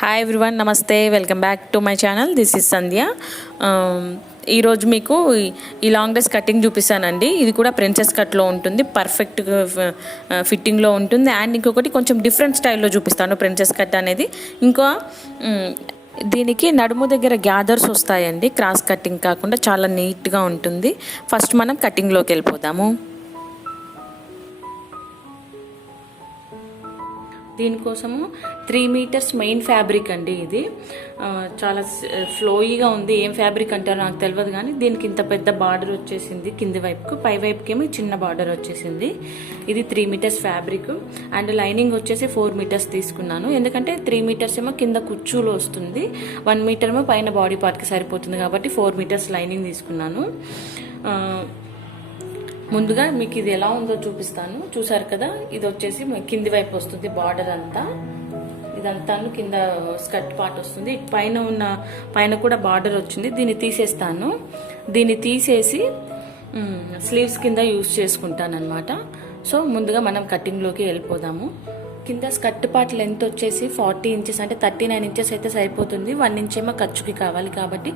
Hi everyone, నమస్తే. Welcome back to my channel. This is Sandhya. ఈరోజు మీకు ఈ లాంగ్ డ్రెస్ కటింగ్ చూపిస్తానండి. ఇది కూడా ప్రిన్సెస్ కట్లో ఉంటుంది, పర్ఫెక్ట్ ఫిట్టింగ్లో ఉంటుంది. అండ్ ఇంకొకటి కొంచెం డిఫరెంట్ స్టైల్లో చూపిస్తాను ప్రిన్సెస్ కట్ అనేది. ఇంకా దీనికి నడుము దగ్గర గ్యాదర్స్ వస్తాయండి, క్రాస్ కటింగ్ కాకుండా చాలా నీట్గా ఉంటుంది. ఫస్ట్ మనం కటింగ్లోకి వెళ్ళిపోదాము. దీనికోసము 3 మీటర్స్ మెయిన్ ఫ్యాబ్రిక్ అండి. ఇది చాలా ఫ్లోయిగా ఉంది. ఏం ఫ్యాబ్రిక్ అంటారో నాకు తెలియదు, కానీ దీనికి ఇంత పెద్ద బార్డర్ వచ్చేసింది కింది వైపుకు, పై వైపుకేమో చిన్న బార్డర్ వచ్చేసింది. ఇది 3 మీటర్స్ ఫ్యాబ్రిక్. అండ్ లైనింగ్ వచ్చేసి 4 మీటర్స్ తీసుకున్నాను, ఎందుకంటే 3 మీటర్స్ ఏమో కింద కుచ్చులు వస్తుంది, 1 మీటర్ ఏమో పైన బాడీ పార్ట్కి సరిపోతుంది కాబట్టి 4 మీటర్స్ లైనింగ్ తీసుకున్నాను. ముందుగా మీకు ఇది ఎలా ఉందో చూపిస్తాను. చూసారు కదా, ఇది వచ్చేసి కింది వైపు వస్తుంది బార్డర్ అంతా, ఇదంతా కింద స్కర్ట్ పార్ట్ వస్తుంది. పైన కూడా బార్డర్ వచ్చింది. దీన్ని తీసేస్తాను. దీన్ని తీసేసి స్లీవ్స్ కింద యూజ్ చేసుకుంటాను అనమాట. సో ముందుగా మనం కటింగ్లోకి వెళ్ళిపోదాము. కింద స్కర్ట్ పార్ట్ లెంత్ వచ్చేసి 40 ఇంచెస్, అంటే 39 ఇంచెస్ అయితే సరిపోతుంది. 1 ఇంచ్ ఏమో ఖర్చుకి కావాలి కాబట్టి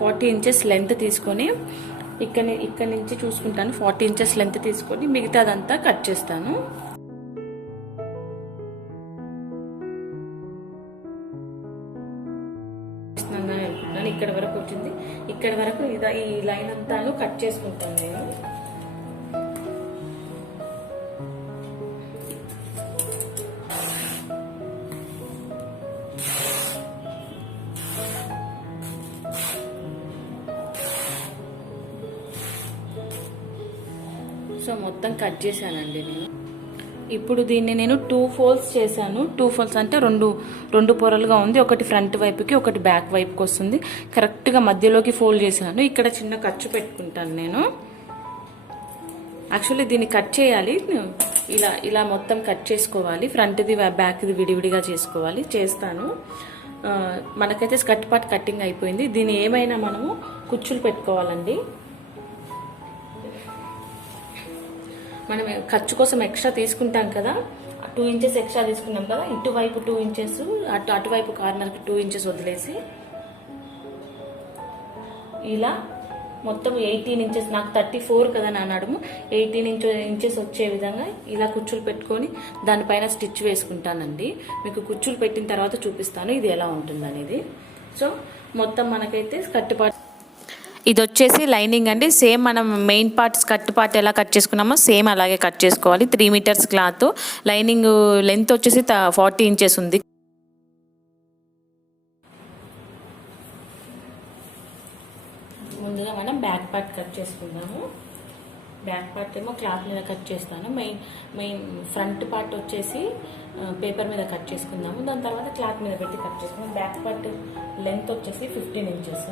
40 ఇంచెస్ లెంత్ తీసుకొని ఇక్కడ నుంచి చూసుకుంటాను. 40 ఇంచెస్ లెంత్ తీసుకొని మిగతాదంతా కట్ చేస్తాను. ఇక్కడ వరకు వచ్చింది. ఇక్కడ వరకు ఈ లైన్ అంతా కట్ చేసుకుంటాను నేను. సో మొత్తం కట్ చేశానండి నేను. ఇప్పుడు దీన్ని నేను 2 ఫోల్డ్స్ చేశాను. 2 ఫోల్డ్స్ అంటే రెండు పొరలుగా ఉంది. ఒకటి ఫ్రంట్ వైపుకి, ఒకటి బ్యాక్ వైపుకి వస్తుంది. కరెక్ట్గా మధ్యలోకి ఫోల్డ్ చేశాను. ఇక్కడ చిన్న ఖర్చు పెట్టుకుంటాను నేను. యాక్చువల్లీ దీన్ని కట్ చేయాలి, ఇలా మొత్తం కట్ చేసుకోవాలి. ఫ్రంట్ది బ్యాక్ది విడివిడిగా చేసుకోవాలి. చేస్తాను. మనకైతే స్కర్ట్ పార్ట్ కటింగ్ అయిపోయింది. దీన్ని ఏమైనా మనము కుచ్చులు పెట్టుకోవాలండి. మనం ఖర్చు కోసం ఎక్స్ట్రా తీసుకుంటాం కదా, 2 ఇంచెస్ ఎక్స్ట్రా తీసుకున్నాం కదా, ఇటువైపు 2 ఇంచెస్, అటువైపు కార్నర్కి 2 ఇంచెస్ వదిలేసి ఇలా మొత్తం 18 ఇంచెస్, నాకు 34 కదా నా నడుము, 18 ఇంచెస్ వచ్చే విధంగా ఇలా కుచ్చులు పెట్టుకొని దానిపైన స్టిచ్ వేసుకుంటానండి. మీకు కుచ్చులు పెట్టిన తర్వాత చూపిస్తాను ఇది ఎలా ఉంటుందనేది. సో మొత్తం మనకైతే స్కర్ట్ పార్ట్ ఇది వచ్చేసి లైనింగ్ అండి. సేమ్ మనం మెయిన్ పార్ట్ స్కర్ట్ పార్ట్ ఎలా కట్ చేసుకున్నామో సేమ్ అలాగే కట్ చేసుకోవాలి. 3 మీటర్స్ క్లాత్. లైనింగ్ లెంత్ వచ్చేసి 40 ఇంచెస్ ఉంది. ముందుగా మనం బ్యాక్ పార్ట్ కట్ చేసుకుందాము. బ్యాక్ పార్ట్ ఏమో క్లాత్ మీద కట్ చేస్తాను. మెయిన్ ఫ్రంట్ పార్ట్ వచ్చేసి పేపర్ మీద కట్ చేసుకుందాము. దాని తర్వాత క్లాత్ మీద పెట్టి కట్ చేసుకుందాం. బ్యాక్ పార్ట్ లెంత్ వచ్చేసి 15 ఇంచెస్.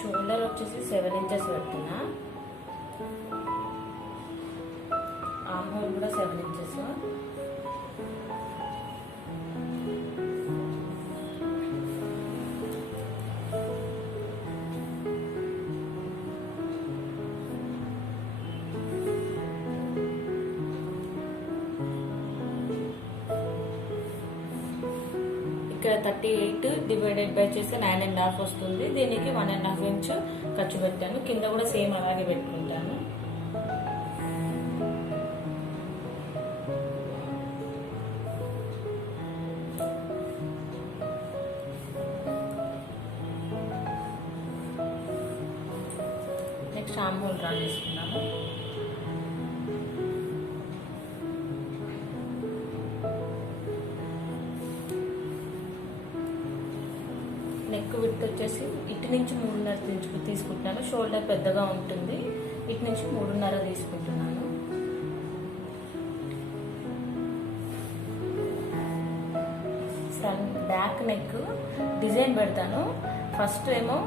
షోల్డర్ వచ్చేసి 7 ఇంచెస్ పెడుతున్నా. ఆర్మ్ హోల్ కూడా 7 ఇంచెస్. ఇక్కడ 38 డివైడెడ్ బై చేస్తే 9.5 వస్తుంది. దీనికి 1.5 ఇంచ్ ఖర్చు పెట్టాను. కింద కూడా సేమ్ అలాగే పెట్టుకుంటాను. నెక్స్ట్ ఆర్మ్ హోల్ డ్రా చేసుకున్నాము. నెక్ విడ్త్ వచ్చేసి ఇటు నుంచి 3.5 తీసుకుంటున్నాను. షోల్డర్ పెద్దగా ఉంటుంది, ఇటు నుంచి 3.5 తీసుకుంటున్నాను. ఫ్రంట్ బ్యాక్ నెక్ డిజైన్ పెడతాను. ఫస్ట్ ఏమో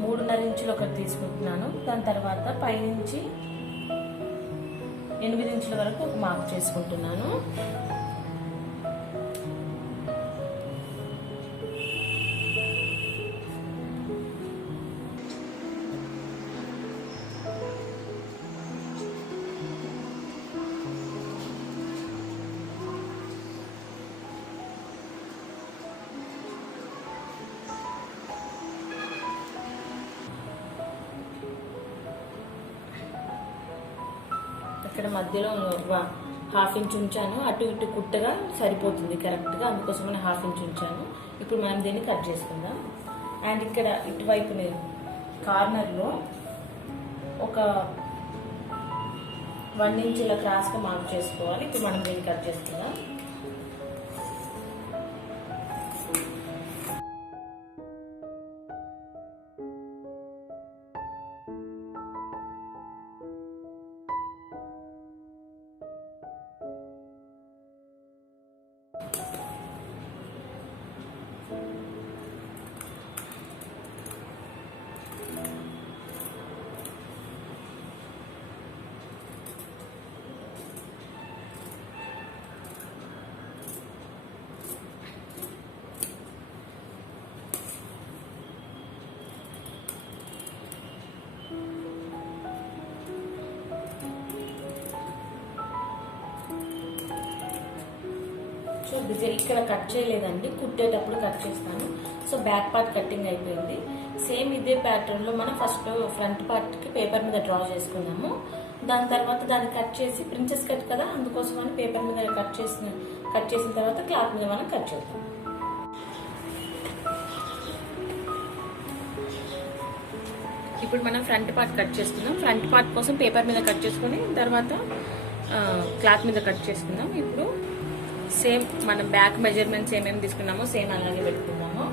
3.5 ఇంచులు ఒకటి తీసుకుంటున్నాను. దాని తర్వాత పైనుంచి 8 ఇంచుల వరకు ఒక మార్క్ చేసుకుంటున్నాను. ఇక్కడ మధ్యలో 1/2 ఇంచ్ ఉంచాను, అటు ఇటు కుట్టగా సరిపోతుంది కరెక్ట్గా, అందుకోసమని 1/2 ఇంచ్ ఉంచాను. ఇప్పుడు మనం దీన్ని కట్ చేసుకుందాం. అండ్ ఇక్కడ ఇటువైపు కార్నర్లో ఒక 1 ఇంచ్ ఇలా క్రాస్గా మార్క్ చేసుకోవాలి. ఇప్పుడు మనం దీన్ని కట్ చేసుకుందాం. సో ఇక్కడ కట్ చేయలేదండి, కుట్టేటప్పుడు కట్ చేస్తాను. సో బ్యాక్ పార్ట్ కటింగ్ అయిపోయింది. సేమ్ ఇదే ప్యాటర్న్లో మనం ఫస్ట్ ఫ్రంట్ పార్ట్కి పేపర్ మీద డ్రా చేసుకున్నాము. దాని తర్వాత దాన్ని కట్ చేసి ప్రిన్సెస్ కట్ కదా, అందుకోసమని పేపర్ మీద కట్ చేసిన తర్వాత క్లాత్ మీద మనం కట్ చేద్దాం. ఇప్పుడు మనం ఫ్రంట్ పార్ట్ కట్ చేసుకుందాం. ఫ్రంట్ పార్ట్ కోసం పేపర్ మీద కట్ చేసుకుని తర్వాత క్లాత్ మీద కట్ చేసుకుందాం. ఇప్పుడు సేమ్ మనం బ్యాక్ మెజర్మెంట్స్ ఏమేమి తీసుకున్నామో సేమ్ అలాగే పెట్టుకున్నాము.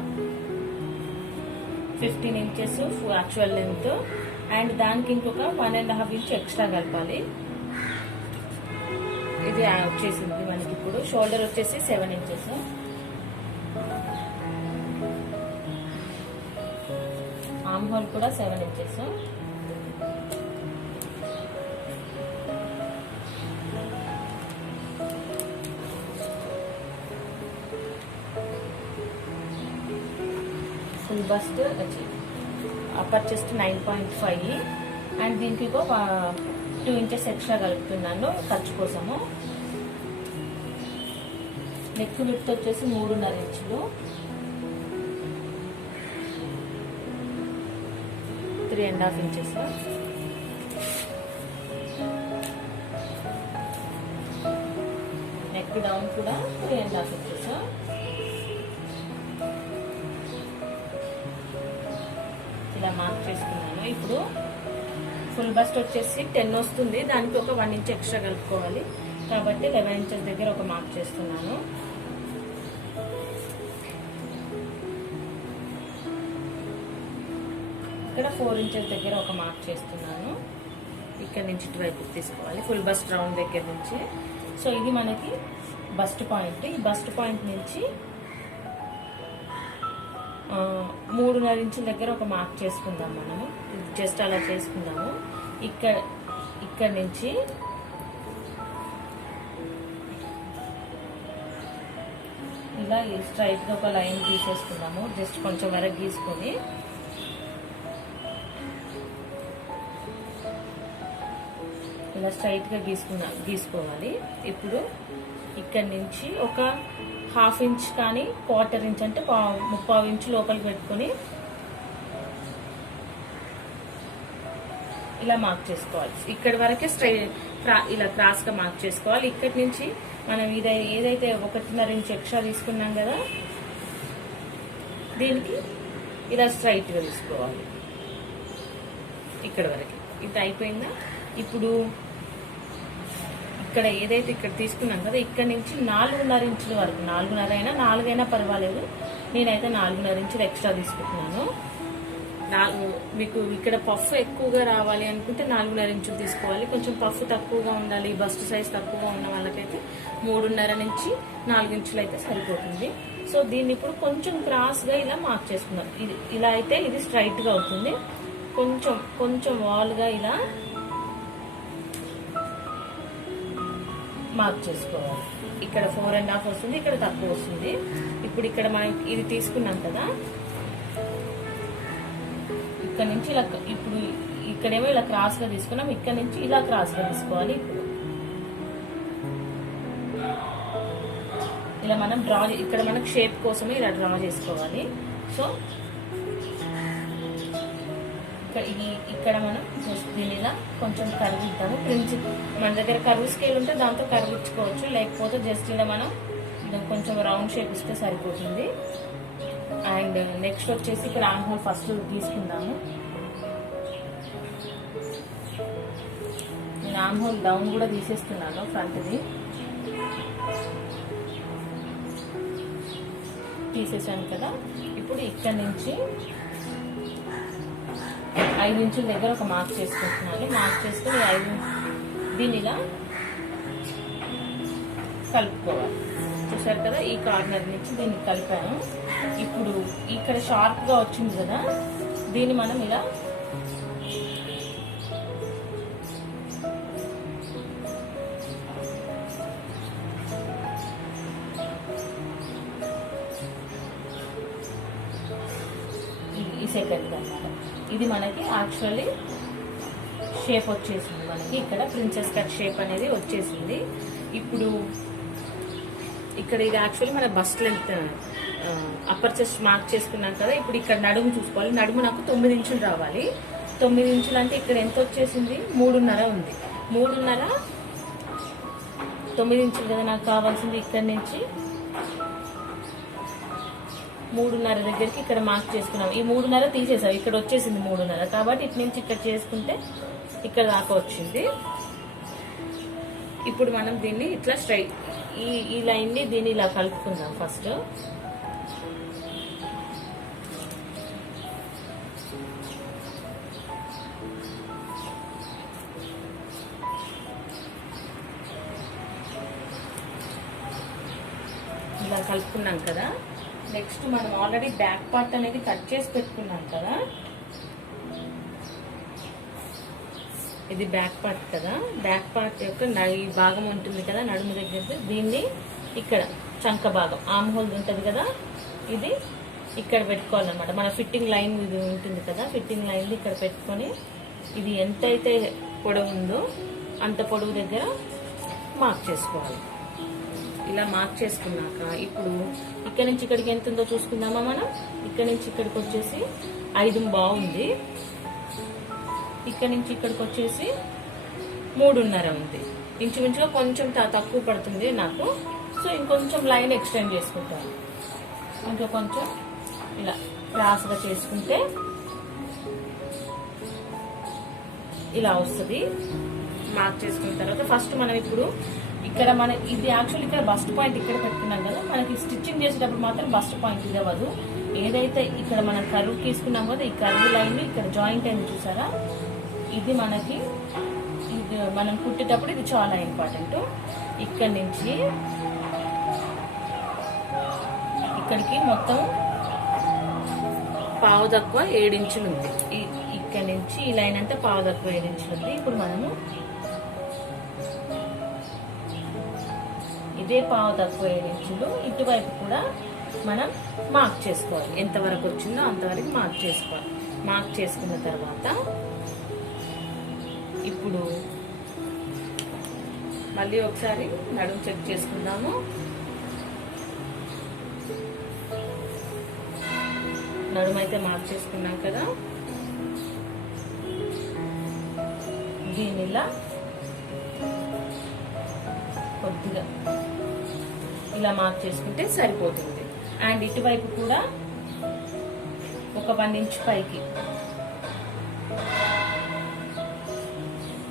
15 ఇంచెస్ యాక్చువల్ లెంత్ అండ్ దానికి ఇంకొక 1.5 ఇంచ్ ఎక్స్ట్రా కలపాలి. ఇది వచ్చేసింది మనకి. ఇప్పుడు షోల్డర్ వచ్చేసి 7 ఇంచెస్, ఆర్మ్ హోల్ కూడా 7 inches, full bust upper chest 9.5 and దీనికి 2 ఇంచెస్ ఎక్స్ట్రా కలుపుతున్నాను ఖర్చు కోసము. నెక్ విడ్త్ వచ్చేసి 3.5 ఇంచులు, 3.5 ఇంచెస్, నెక్ డౌన్ కూడా 3.5 ఇంచెస్. ఇలా మార్క్ చేసుకున్నాను. ఇప్పుడు ఫుల్ బస్ట్ వచ్చేసి 10 వస్తుంది, దానికి ఒక 1 ఇంచ్ ఎక్స్ట్రా కలుపుకోవాలి కాబట్టి 11 ఇంచెస్ దగ్గర ఒక మార్క్ చేస్తున్నాను. ఇక్కడ 4 ఇంచెస్ దగ్గర ఒక మార్క్ చేస్తున్నాను. ఇక్కడ నుంచి ఇటువైపు తీసుకోవాలి ఫుల్ బస్ట్ రౌండ్ దగ్గర నుంచి. సో ఇది మనకి బస్ట్ పాయింట్. ఈ బస్ట్ పాయింట్ నుంచి 3.5 ఇంచుల దగ్గర ఒక మార్క్ చేసుకుందాం. మనము జస్ట్ అలా చేసుకుందాము. ఇక్కడ నుంచి ఇలా స్ట్రైట్గా ఒక లైన్ గీసేసుకుందాము. జస్ట్ కొంచెం వరకు గీసుకొని ఇలా స్ట్రైట్గా గీసుకోవాలి. ఇప్పుడు ఇక్కడ నుంచి ఒక 1/2 ఇంచ్ కానీ 1/4 ఇంచ్ అంటే 3/4 ఇంచ్ లోపలికి పెట్టుకొని ఇలా మార్క్ చేసుకోవాలి. ఇక్కడి వరకే ఇలా క్రాస్గా మార్క్ చేసుకోవాలి. ఇక్కడి నుంచి మనం ఏదైతే 1.5 ఇంచ్ ఎక్స్ట్రా తీసుకున్నాం కదా, దీనికి ఇలా స్ట్రైట్గా తీసుకోవాలి. ఇక్కడ వరకు ఇది అయిపోయిందా? ఇప్పుడు ఇక్కడ ఏదైతే ఇక్కడ తీసుకున్నాం కదా, ఇక్కడ నుంచి 4.5 ఇంచుల వరకు, 4.5 అయినా 4 అయినా పర్వాలేదు, నేనైతే 4.5 ఇంచులు ఎక్స్ట్రా తీసుకుంటున్నాను. మీకు ఇక్కడ పఫ్ ఎక్కువగా రావాలి అనుకుంటే 4.5 ఇంచులు తీసుకోవాలి. కొంచెం పఫ్ తక్కువగా ఉండాలి, బస్ట్ సైజ్ తక్కువగా ఉన్న వాళ్ళకైతే 3.5 నుంచి 4 ఇంచులు అయితే సరిపోతుంది. సో దీన్ని ఇప్పుడు కొంచెం క్రాస్గా ఇలా మార్క్ చేసుకుందాం. ఇలా అయితే ఇది స్ట్రైట్గా అవుతుంది. కొంచెం వాల్గా ఇలా మార్క్ చేసుకోవాలి. ఇక్కడ 4.5 వస్తుంది, ఇక్కడ తక్కువ వస్తుంది. ఇప్పుడు ఇక్కడ మనం ఇది తీసుకున్నాం కదా, ఇక్కడ నుంచి ఇలా, ఇప్పుడు ఇక్కడేమో ఇలా క్రాస్గా తీసుకున్నాం, ఇక్కడ నుంచి ఇలా క్రాస్గా తీసుకోవాలి. ఇప్పుడు ఇలా మనం ఇక్కడ మనకు షేప్ కోసమే ఇలా డ్రా చేసుకోవాలి. సో ఇక్కడ మనం జస్ట్ దీనిలా కొంచెం కర్వ్ ఇద్దాము. మన దగ్గర కర్వ్ స్కేల్ ఉంటే దాంతో కర్వ్ ఇచ్చుకోవచ్చు, లేకపోతే జస్ట్ ఇలా మనం కొంచెం రౌండ్ షేప్ ఇస్తే సరిపోతుంది. అండ్ నెక్స్ట్ వచ్చేసి ఇక్కడ ఆర్మ్ హోల్ ఫస్ట్ తీసుకుందాము. నేను ఆర్మ్ హోల్ డౌన్ కూడా తీసేస్తున్నాను, ఫ్రంట్ది తీసేసాను కదా. ఇప్పుడు ఇక్కడ నుంచి 5 ఇంచుల దగ్గర ఒక మార్క్ చేసుకుంటున్నాను. మార్క్ చేసుకుని 5 దీన్ని ఇలా కలుపుకోవాలి. చూసారు కదా, ఈ కార్నర్ నుంచి దీన్ని కలిపాను. ఇప్పుడు ఇక్కడ షార్ప్గా వచ్చింది కదా, దీన్ని మనం ఇలా ఈ సెకండ్ అన్నమాట. ఇది మనకి యాక్చువల్లీ షేప్ వచ్చేసింది. మనకి ఇక్కడ ప్రిన్సెస్ కట్ షేప్ అనేది వచ్చేసింది. ఇప్పుడు ఇక్కడ ఇది యాక్చువల్లీ మన bust length upper chest mark చేసుకున్నాం కదా. ఇప్పుడు ఇక్కడ నడుము చూసుకోవాలి. నడుము నాకు 9 ఇంచులు రావాలి. 9 ఇంచులు అంటే ఇక్కడ ఎంత వచ్చేసింది, 3.5 ఉంది. 9 ఇంచులు కదా నాకు కావాల్సింది. ఇక్కడ నుంచి 3.5 దగ్గరికి ఇక్కడ మార్క్ చేసుకున్నాం. ఈ 3.5 తీసేసాం, ఇక్కడ వచ్చేసింది 3.5. కాబట్టి ఇటు నుంచి ఇక్కడ చేసుకుంటే ఇక్కడ దాకా వచ్చింది. ఇప్పుడు మనం దీన్ని ఇట్లా స్ట్రైట్ ఈ లైన్ని దీన్ని ఇలా కలుపుకుందాం. ఫస్ట్ ఇలా కలుపుకున్నాం కదా. నెక్స్ట్ మనం ఆల్రెడీ బ్యాక్ పార్ట్ అనేది కట్ చేసి పెట్టుకున్నాం కదా. ఇది బ్యాక్ పార్ట్ కదా. బ్యాక్ పార్ట్ యొక్క ఈ భాగం ఉంటుంది కదా నడుము దగ్గర, దీన్ని ఇక్కడ చంక భాగం ఆర్మ్ హోల్ ఉంటుంది కదా, ఇది ఇక్కడ పెట్టుకోవాలన్నమాట. మన ఫిట్టింగ్ లైన్ ఇది ఉంటుంది కదా, ఫిట్టింగ్ లైన్ ఇక్కడ పెట్టుకొని ఇది ఎంతైతే పొడవు ఉందో అంత పొడవు దగ్గర మార్క్ చేసుకోవాలి. ఇలా మార్క్ చేసుకున్నాక ఇప్పుడు ఇక్కడ నుంచి ఇక్కడికి ఎంత ఉందో చూసుకుందామా మనం. ఇక్కడ నుంచి ఇక్కడికి వచ్చేసి 5 బాగుంది. ఇక్కడ నుంచి ఇక్కడికి వచ్చేసి 3.5 ఉంది. ఇంచుమించుగా కొంచెం తక్కువ పడుతుంది నాకు. సో ఇంకొంచెం లైన్ ఎక్స్టెండ్ చేసుకుంటాను. ఇంకా కొంచెం ఇలా క్రాస్గా చేసుకుంటే ఇలా వస్తుంది. మార్క్ చేసుకున్న తర్వాత ఫస్ట్ మనం ఇప్పుడు ఇక్కడ ఇది యాక్చువల్లీ ఇక్కడ బస్ట్ పాయింట్ ఇక్కడ పెట్టుకున్నాం కదా. మనకి స్టిచ్చింగ్ చేసేటప్పుడు మాత్రం బస్ట్ పాయింట్ ఇది అవ్వదు. ఏదైతే ఇక్కడ మనం కర్వ్ తీసుకున్నాం కదా, ఈ కర్వ్ లైన్ ఇక్కడ జాయింట్ అయింది చూసారా, ఇది మనకి ఇది మనం కుట్టేటప్పుడు ఇది చాలా ఇంపార్టెంట్. ఇక్కడ నుంచి ఇక్కడికి మొత్తం పావు తక్కువ 7 ఇంచులు ఉంది. ఇక్కడ నుంచి ఈ లైన్ అంతా పావు తక్కువ 7 ఇంచులు ఉంది. ఇప్పుడు మనము ఇదే పావు తక్కువ 7 ఇంచులు ఇటువైపు కూడా మనం మార్క్ చేసుకోవాలి. ఎంతవరకు వచ్చిందో అంతవరకు మార్క్ చేసుకోవాలి. మార్క్ చేసుకున్న తర్వాత ఇప్పుడు మళ్ళీ ఒకసారి నడుము చెక్ చేసుకుందాము. నడుము అయితే మార్క్ చేసుకున్నాం కదా. దీనిలా కొద్దిగా ఇలా మార్క్ చేసుకుంటే సరిపోతుంది. అండ్ ఇటువైపు కూడా ఒక 1 ఇంచ్ పైకి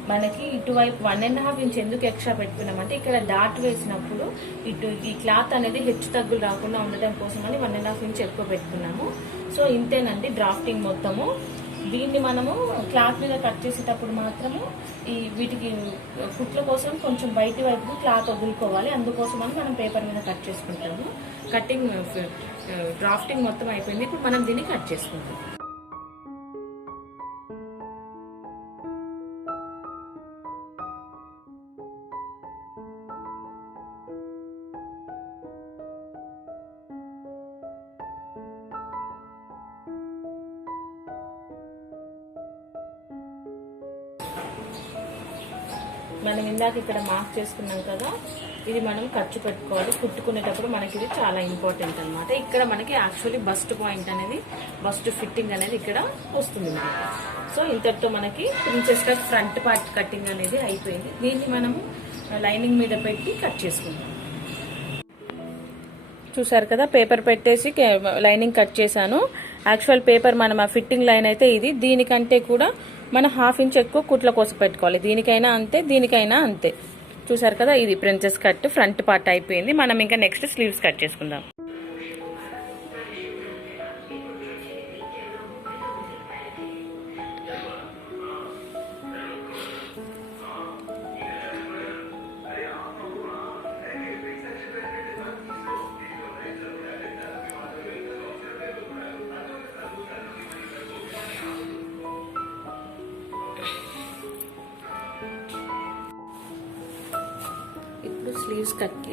మనకి ఇటువైపు 1.5 ఇంచ్ ఎందుకు ఎక్స్ట్రా పెట్టుకున్నామంటే ఇక్కడ డాట్ వేసినప్పుడు ఇటు ఈ క్లాత్ అనేది హెచ్చు తగ్గులు రాకుండా ఉండటం కోసం అని 1.5 ఇంచ్ ఎక్కువ పెట్టుకున్నాము. సో ఇంతేనండి డ్రాఫ్టింగ్ మొత్తము. దీన్ని మనము క్లాత్ మీద కట్ చేసేటప్పుడు మాత్రము వీటికి కుట్ల కోసం కొంచెం బయటి వైపు క్లాత్ వదులుకోవాలి. అందుకోసం అని మనం పేపర్ మీద కట్ చేసుకుంటాము. కటింగ్ డ్రాఫ్టింగ్ మొత్తం అయిపోయింది. ఇప్పుడు మనం దీన్ని కట్ చేసుకుంటాం. మనం ఇందాక ఇక్కడ మార్క్ చేసుకున్నాం కదా, ఇది మనం ఖర్చు పెట్టుకోవాలి. కుట్టుకునేటప్పుడు మనకి ఇది చాలా ఇంపార్టెంట్ అనమాట. ఇక్కడ మనకి యాక్చువల్లీ బస్ట్ పాయింట్ అనేది, బస్ట్ ఫిట్టింగ్ అనేది ఇక్కడ వస్తుంది మనకి. సో ఇంతటితో మనకి princess cut front part cutting అనేది అయిపోయింది. దీన్ని మనము లైనింగ్ మీద పెట్టి కట్ చేసుకుంటాం. చూసారు కదా, పేపర్ పెట్టేసి లైనింగ్ కట్ చేశాను. యాక్చువల్ పేపర్ మనం ఆ ఫిట్టింగ్ లైన్ అయితే ఇది, దీనికంటే కూడా మనం 1/2 ఇంచ్ ఎక్కువ కుట్ల కోసం పెట్టుకోవాలి. దీనికైనా అంతే, దీనికైనా అంతే. చూసారు కదా, ఇది ప్రిన్సెస్ కట్ ఫ్రంట్ పార్ట్ అయిపోయింది. మనం ఇంకా నెక్స్ట్ స్లీవ్స్ కట్ చేసుకుందాం.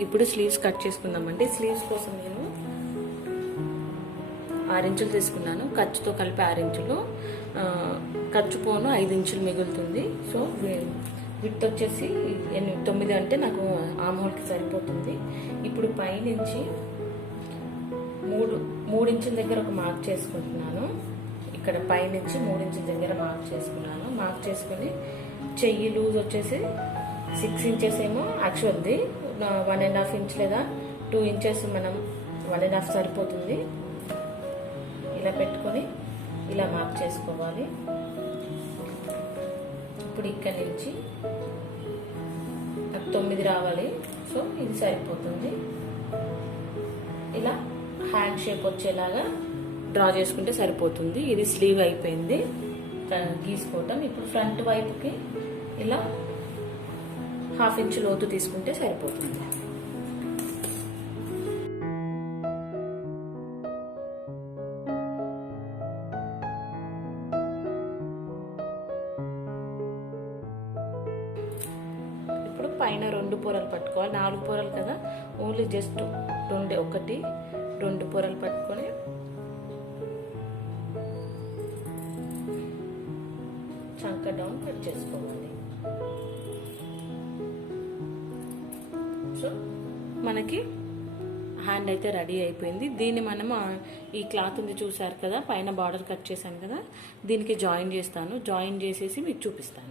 ఇప్పుడు స్లీవ్స్ కట్ చేసుకుందామండి. స్లీవ్స్ కోసం నేను 6 ఇంచులు తీసుకున్నాను, ఖర్చుతో కలిపి 6 ఇంచులు, ఖర్చు పోను 5 ఇంచులు మిగులుతుంది. సో విడ్త్ వచ్చేసి 9 అంటే నాకు ఆమ్ హోల్కి సరిపోతుంది. ఇప్పుడు పైనుంచి 3 ఇంచుల దగ్గర ఒక మార్క్ చేసుకుంటున్నాను. ఇక్కడ పైనుంచి 3 ఇంచుల దగ్గర మార్క్ చేసుకున్నాను. మార్క్ చేసుకుని చెయ్యి లూజ్ వచ్చేసి 6 ఇంచెస్ ఏమో యాక్చువల్ది, 1.5 ఇంచ్ లేదా 2 ఇంచెస్, మనం 1.5 సరిపోతుంది. ఇలా పెట్టుకొని ఇలా మార్క్ చేసుకోవాలి. ఇప్పుడు ఇక్కడ నుంచి 9 రావాలి. సో ఇది సరిపోతుంది. ఇలా హ్యాండ్ షేప్ వచ్చేలాగా డ్రా చేసుకుంటే సరిపోతుంది. ఇది స్లీవ్ అయిపోయింది గీసుకోవటం. ఇప్పుడు ఫ్రంట్ వైపుకి ఇలా 1/2 ఇంచ్ లోతు తీసుకుంటే సరిపోతుంది. ఇప్పుడు పైన 2 పొరలు పట్టుకోవాలి. 4 పొరలు కదా, ఓన్లీ జస్ట్ 2 పొరలు పట్టుకొని చంక డౌన్ కట్ చేసుకోవాలి. సో మనకి హ్యాండ్ అయితే రెడీ అయిపోయింది. దీన్ని మనము ఈ క్లాత్ ఉంది చూసారు కదా, పైన బార్డర్ కట్ చేశాను కదా, దీనికి జాయిన్ చేస్తాను. జాయిన్ చేసేసి మీకు చూపిస్తాను.